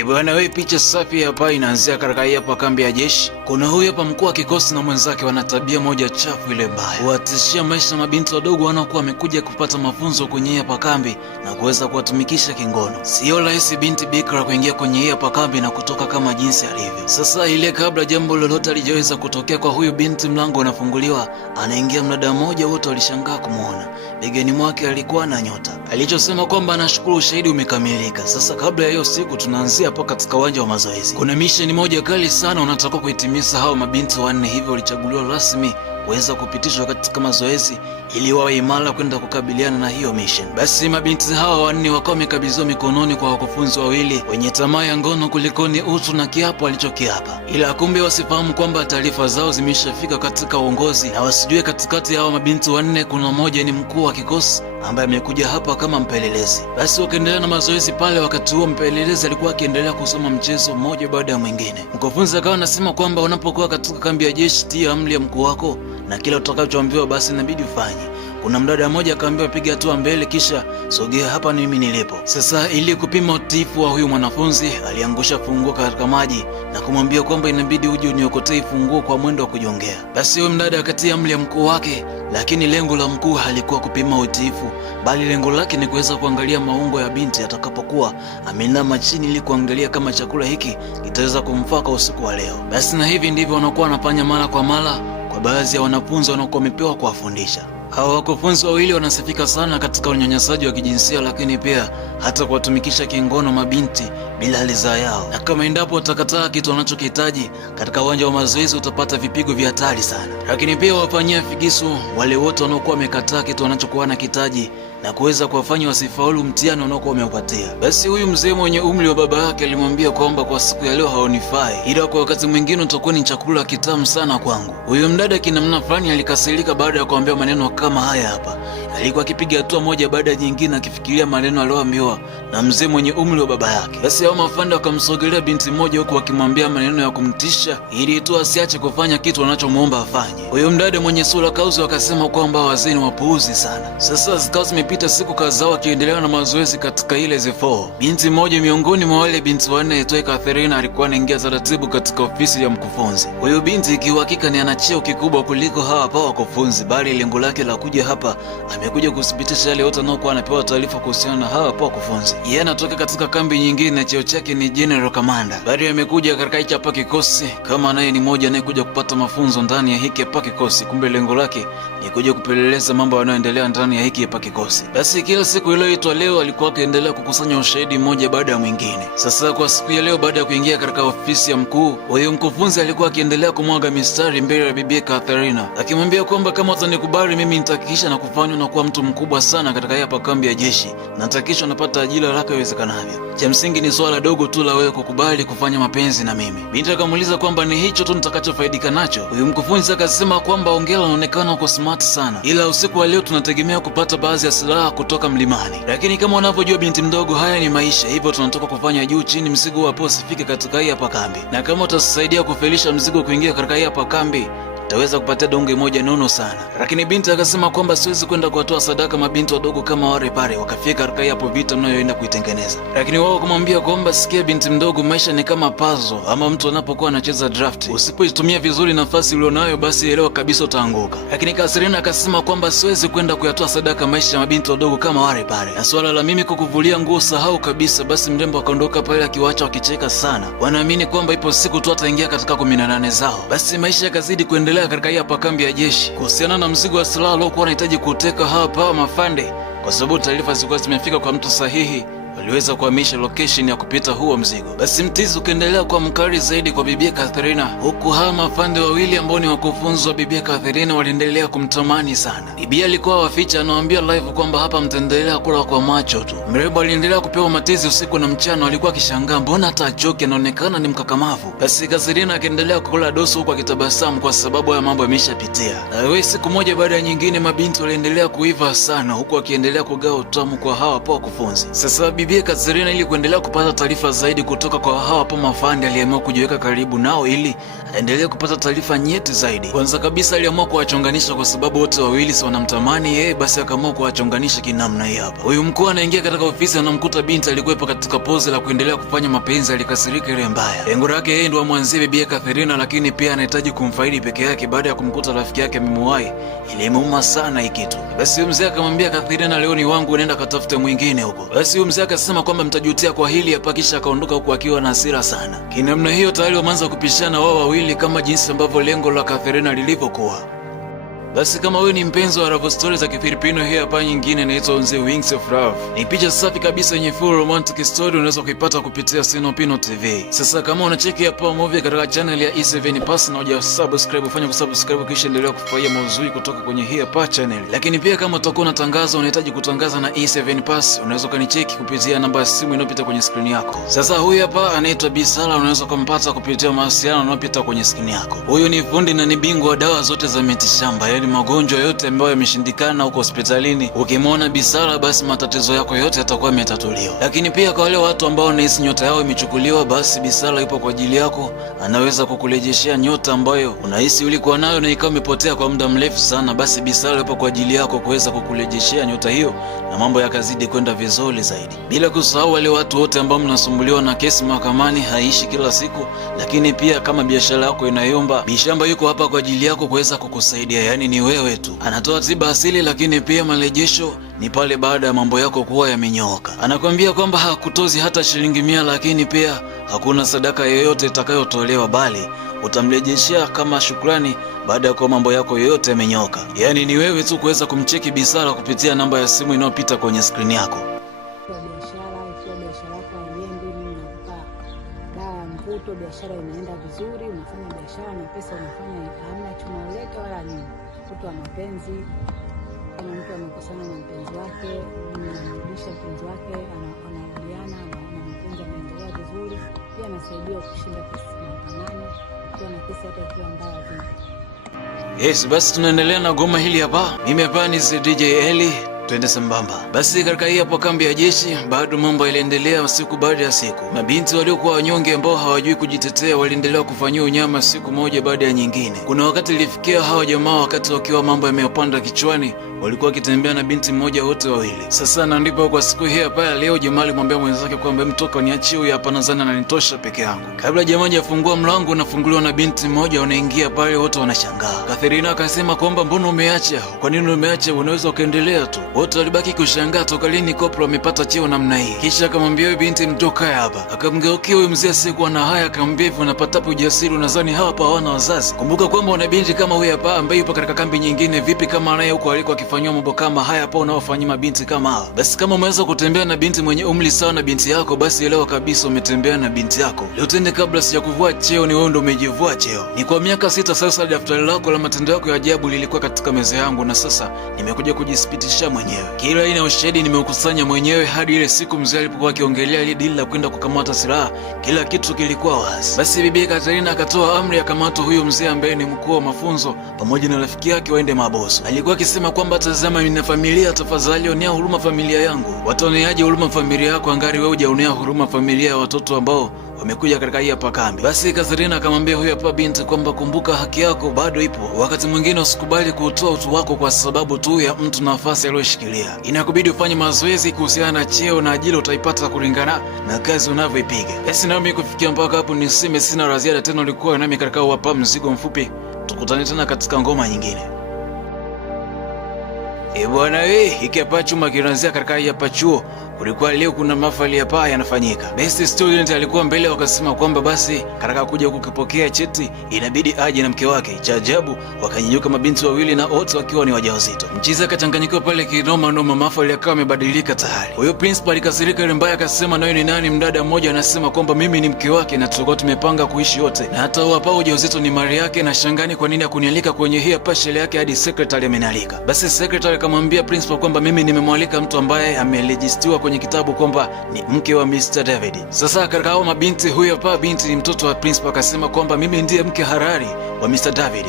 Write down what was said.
Bwana we, picha safi hapa inaanzia katika hapa kambi ya jeshi. Kuna huyu hapa mkuu wa kikosi na mwenzake wana tabia moja chafu ile mbaya, huwatishia maisha mabinti wadogo wanaokuwa wamekuja kupata mafunzo kwenye hapa kambi na kuweza kuwatumikisha kingono. Sio rahisi binti bikra kuingia kwenye hapa kambi na kutoka kama jinsi alivyo. Sasa ile kabla jambo lolote alijaweza kutokea kwa huyu binti, mlango unafunguliwa, anaingia mdada mmoja, wote walishangaa kumuona. Begani mwake alikuwa na nyota. Alichosema kwamba anashukuru ushahidi umekamilika. Sasa kabla ya hiyo siku tunaanzia hapa katika uwanja wa mazoezi. Kuna misheni moja kali sana unataka kuitimiza. Hao mabinti wanne hivyo walichaguliwa rasmi kuweza kupitishwa katika mazoezi ili wawe imara kwenda kukabiliana na hiyo mission. Basi mabinti hawa wanne wakawa wamekabidhiwa mikononi kwa wakufunzi wawili wenye tamaa ya ngono kulikoni utu na kiapo alichokiapa, ila kumbe wasifahamu kwamba taarifa zao zimeshafika katika uongozi na wasijue katikati ya hao mabinti wanne kuna mmoja ni mkuu wa kikosi ambaye amekuja hapa kama mpelelezi. Basi wakaendelea na mazoezi pale. Wakati huo mpelelezi alikuwa akiendelea kusoma mchezo mmoja baada ya mwingine. Mkufunzi akawa anasema kwamba unapokuwa katika kambi ya jeshi, tia amri ya mkuu wako na kila utakachoambiwa basi inabidi ufanye. Kuna mdada mmoja akaambiwa piga hatua mbele kisha sogea hapa mimi nilipo. Sasa ili kupima utiifu wa huyu mwanafunzi, aliangusha funguo katika maji na kumwambia kwamba inabidi uje uniokotee funguo kwa mwendo wa kujongea. Basi huyu mdada akatia amri ya mkuu wake, lakini lengo la mkuu halikuwa kupima utiifu, bali lengo lake ni kuweza kuangalia maungo ya binti atakapokuwa ameinama chini ili kuangalia kama chakula hiki kitaweza kumfaa kwa usiku wa leo. Basi na hivi ndivyo wanakuwa wanafanya mara kwa mara kwa baadhi ya wanafunzi wanaokuwa wamepewa kuwafundisha. Hawa wakufunzi wawili wanasifika sana katika unyanyasaji wa kijinsia, lakini pia hata kuwatumikisha kingono mabinti bila ridhaa yao. Na kama endapo utakataa kitu wanachokihitaji katika uwanja wa mazoezi, utapata vipigo vya hatari sana. Lakini pia wafanyia figisu wale wote wanaokuwa wamekataa kitu wanachokuwa wanakihitaji na kuweza kuwafanya wasifaulu mtihani wanaokuwa wameupatia. Basi huyu mzee mwenye umri wa baba yake alimwambia kwamba kwa siku ya leo haonifai, ila kwa wakati mwingine utakuwa ni chakula kitamu sana kwangu. Huyu mdada kinamna fulani alikasirika baada ya kuambiwa maneno kama haya hapa. Alikuwa akipiga hatua moja baada ya nyingine akifikiria maneno aliyoambiwa na mzee mwenye umri wa baba yake. Basi hao mafanda wakamsogelea binti mmoja huku wakimwambia maneno ya kumtisha ili tu asiache kufanya kitu wanachomuomba afanye. Huyo mdada mwenye sura kauzi wakasema kwamba wazee ni wapuuzi sana. Sasa zikawa zimepita siku kadhaa wakiendelea na mazoezi katika ile Z4. Binti mmoja miongoni mwa wale binti wanne aitwaye Catherine alikuwa anaingia taratibu katika ofisi ya mkufunzi. Huyo binti kiuhakika ni ana cheo kikubwa kuliko hawa hapa wakufunzi, bali lengo lake la kuja hapa amekuja kuthibitisha yale yote anayokuwa anapewa taarifa kuhusiana na hawa hapa wakufunzi. Yeye anatoka katika kambi nyingine na cheo chake ni General Commander. Bado amekuja katika hicho hapa kikosi kama naye ni mmoja anayekuja kupata mafunzo ndani ya hiki hapa kikosi. Kumbe lengo lake ni kuja kupeleleza mambo yanayoendelea ndani ya hiki hapa kikosi. Basi kila siku iliyoitwa leo alikuwa akiendelea kukusanya ushahidi mmoja baada ya mwingine. Sasa kwa siku ya leo, baada ya kuingia katika ofisi ya mkuu, huyo mkufunzi alikuwa akiendelea kumwaga mistari mbele ya bibi Catherine, akimwambia kwamba kama utanikubali mimi nitahakikisha na kufanywa na kuwa mtu mkubwa sana katika hapa kambi ya jeshi, na nitahakikisha napata ajira lako iwezekanavyo. Cha msingi ni swala dogo tu la wewe kukubali kufanya mapenzi na mimi. Binti akamuuliza kwamba ni hicho tu nitakachofaidika nacho. Huyu mkufunzi akasema kwamba ongea, unaonekana uko smart sana, ila usiku wa leo tunategemea kupata baadhi ya silaha kutoka mlimani. Lakini kama unavyojua binti mdogo, haya ni maisha, hivyo tunatoka kufanya juu chini mzigo wapo usifike katika hii hapa kambi. Na kama utasaidia kufelisha mzigo kuingia katika hii hapa kambi, utaweza kupatia donge moja nono sana. Lakini binti akasema kwamba siwezi kwenda kuwatoa sadaka mabinti wadogo kama wale pale wakafika katika hapo vita mnayoenda kuitengeneza. Lakini wao kumwambia kwamba sikia binti mdogo, maisha ni kama puzzle ama mtu anapokuwa anacheza draft. Usipoitumia vizuri nafasi ulionayo, basi elewa kabisa utaanguka. Lakini Catherine akasema kwamba siwezi kwenda kuyatoa sadaka maisha ya mabinti wadogo kama wale pale. Na swala la mimi kukuvulia nguo sahau kabisa. Basi mrembo akaondoka pale akiwaacha wakicheka sana. Wanaamini kwamba ipo siku tu ataingia katika 18 zao. Basi maisha yakazidi kuendelea katika hii hapa kambi ya jeshi kuhusiana na mzigo wa silaha aliokuwa wanahitaji kuteka hapa mafande. Kwa sababu taarifa zilikuwa zimefika kwa mtu sahihi, waliweza kuhamisha location ya kupita huo mzigo. Basi mtizi ukaendelea kwa mkali zaidi kwa bibi Catherine, huku hawa mafande wawili ambao ni wakufunzi wa bibi Catherine waliendelea kumtamani sana. Bibi alikuwa waficha, anawaambia live kwamba hapa mtaendelea kula kwa macho tu. Mrembo aliendelea kupewa matizi usiku na mchana, walikuwa akishangaa mbona hata achoki, anaonekana ni mkakamavu. Basi Catherine akaendelea kukula dosu huku akitabasamu kwa sababu ya mambo yameshapitia. Wewe siku moja baada ya nyingine mabinti waliendelea kuiva sana, huku akiendelea kugawa utamu kwa hawa hapo wakufunzi. Sasa bibi Catherine ili kuendelea kupata taarifa zaidi kutoka kwa hawa hapo mafandi aliamua kujiweka karibu nao ili anaendelea kupata taarifa nyeti zaidi. Kwanza kabisa aliamua kuwachonganisha kwa sababu wote wawili si wanamtamani yeye, basi akaamua kuwachonganisha kinamna hii hapa. Huyu mkuu anaingia katika ofisi, anamkuta binti alikuwepo katika pose la kuendelea kufanya mapenzi. Alikasirika ile mbaya. Lengo lake yeye ndo amwanzie bibi Katherina, lakini pia anahitaji kumfaidi peke yake baada ya kumkuta rafiki yake amemuwahi. Ilimuuma sana hii kitu. Basi huyu mzee akamwambia Katherina, leo ni wangu, nenda katafute mwingine huko. Basi huyu mzee akasema kwamba mtajutia kwa hili hapa, kisha akaondoka huku akiwa na hasira sana. Kinamna hiyo tayari wameanza kupishana wao wawili kama jinsi ambavyo lengo la Katherina lilivyokuwa. Basi kama wewe ni mpenzi wa love stories za Kifilipino, hii hapa nyingine inaitwa On the Wings of Love. Ni picha safi kabisa yenye full romantic story, unaweza kuipata kupitia Sinopino TV. Sasa kama unacheki hapa movie katika channel ya E7 Pass na hujasubscribe, fanya kusubscribe kisha endelea kufurahia mauzui kutoka kwenye hii hapa channel. Lakini pia kama utakuwa unatangaza, unahitaji kutangaza na E7 Pass, unaweza kanicheki kupitia namba ya simu inayopita kwenye screen yako. Sasa huyu hapa anaitwa Bisala, unaweza kumpata kupitia mawasiliano yanayopita kwenye screen yako. Huyu ni fundi na ni bingwa wa dawa zote za mitishamba, magonjwa yote ambayo yameshindikana huko hospitalini. Ukimwona Bisala basi matatizo yako yote yatakuwa yametatuliwa. Lakini pia kwa wale watu ambao wanahisi nyota yao imechukuliwa, basi Bisala yupo kwa ajili yako. Anaweza kukurejeshea nyota ambayo unahisi ulikuwa nayo na ikawa imepotea kwa muda mrefu sana. Basi Bisala yupo kwa ajili yako kuweza kukurejeshea nyota hiyo na mambo yakazidi kwenda vizuri zaidi. Bila kusahau wale watu wote ambao mnasumbuliwa na kesi mahakamani, haishi kila siku. Lakini pia kama biashara yako inayomba, Bishamba yuko hapa kwa ajili yako kuweza kukusaidia. Yani ni wewe tu. Anatoa tiba asili, lakini pia marejesho ni pale baada ya mambo yako kuwa yamenyooka. Anakuambia kwamba hakutozi hata shilingi 100, lakini pia hakuna sadaka yoyote itakayotolewa, bali utamrejeshea kama shukrani baada ya kuwa mambo yako yote yamenyooka. Yani ni wewe tu kuweza kumcheki Bisala kupitia namba ya simu inayopita kwenye screen yako. Biashara inaenda vizuri, unafanya biashara na pesa unafanya, hamna chuma uleta wala nini. Mtu wa mapenzi, kama mtu amekosana na mpenzi wake, anamrudisha mpenzi wake, anarudiana na mapenzi yanaendelea vizuri. Pia anasaidia kushinda kesi mahakamani, pia na kesi hata ikiwa mbaya vipi. Yes, basi tunaendelea na goma hili hapa. Mimi hapa ni DJ Eli. Twende sambamba. Basi katika hii hapo kambi ya jeshi, bado mambo yaliendelea siku baada ya siku. Mabinti waliokuwa wanyonge ambao hawajui kujitetea waliendelea kufanyiwa unyama siku moja baada ya nyingine. Kuna wakati ilifikia hawa jamaa, wakati wakiwa mambo yamewapanda kichwani, walikuwa wakitembea na binti mmoja wote wawili. Sasa na ndipo kwa siku hii hapa ya leo, jamaa alimwambia mwenzake kwamba mtoka niachie huyu hapa, nadhani ananitosha peke yangu. Kabla jamaa hajafungua mlango, unafunguliwa na binti mmoja, wanaingia pale wote wanashangaa. Katherina akasema kwamba mbona umeacha? Kwa nini umeacha? Unaweza ukaendelea tu. Wote walibaki kushangaa toka lini koplo amepata cheo namna hii. Kisha akamwambia huyu binti mtoka hapa. Akamgeukia huyu mzee asiyekuwa na haya akamwambia hivyo, unapatapo ujasiri? Unadhani hapa hawana wazazi? Kumbuka kwamba una binti kama huyu hapa ambaye yupo katika kambi nyingine. Vipi kama naye huko aliko akifanywa mambo kama haya hapa unaofanyia mabinti kama hawa? Basi kama umeweza kutembea na binti mwenye umri sawa na binti yako, basi elewa kabisa umetembea na binti yako. Leo tende kabla sijakuvua cheo, ni wewe ndio umejivua cheo. Ni kwa miaka 6 sasa daftari lako la matendo yako ya ajabu lilikuwa katika meza yangu, na sasa nimekuja kujisipitisha mwenyewe. Kila aina ya ushahidi nimeukusanya mwenyewe. Hadi ile siku mzee alipokuwa akiongelea ile deal la kwenda kukamata silaha, kila kitu kilikuwa wazi. Basi bibi Katherina akatoa amri ya kamata huyo mzee ambaye ni mkuu wa mafunzo pamoja na rafiki yake waende maboso. Alikuwa akisema kwamba tazama, nina familia, tafadhali onea huruma familia yangu. Wataoneaje huruma familia yako angari wewe hujaonea huruma familia ya watoto ambao wamekuja katika hii hapa kambi? Basi Katherina akamwambia huyu hapa binti kwamba kumbuka, haki yako bado ipo. Wakati mwingine usikubali kutoa utu wako kwa sababu tu ya mtu nafasi aliyoshikilia. Inakubidi ufanye mazoezi kuhusiana na cheo na ajira utaipata kulingana na kazi unavyoipiga. Basi nami kufikia mpaka hapo niseme sina la ziada tena. Ulikuwa nami katika hapa mzigo mfupi, tukutane tena katika ngoma nyingine. Bwana hiki hapa chuma kinaanzia katika hii hapa chuo. Kulikuwa leo kuna mahafali hapa yanafanyika. Best student alikuwa mbele, wakasema kwamba basi katika kuja kukipokea cheti inabidi aje na mke wake. Cha ajabu wakanyanyuka mabinti wawili na wote wakiwa ni wajawazito. Mchiza akachanganyikiwa pale kinoma noma, mahafali yakawa yamebadilika tayari. Huyo principal akasirika ile mbaya, akasema nawe ni nani? Mdada mmoja anasema kwamba mimi ni mke wake na tulikuwa tumepanga kuishi wote, na hata hapa ujauzito ni mali yake, na shangani kwa nini hakunialika kwenye hii hapa shele yake, hadi secretary amenalika. Basi secretary akamwambia principal kwamba mimi nimemwalika mtu ambaye amerejistiwa kwenye kitabu kwamba ni mke wa Mr. David. Sasa katika hao mabinti, huyo hapa binti ni mtoto wa principal, akasema kwamba mimi ndiye mke halali wa Mr. David.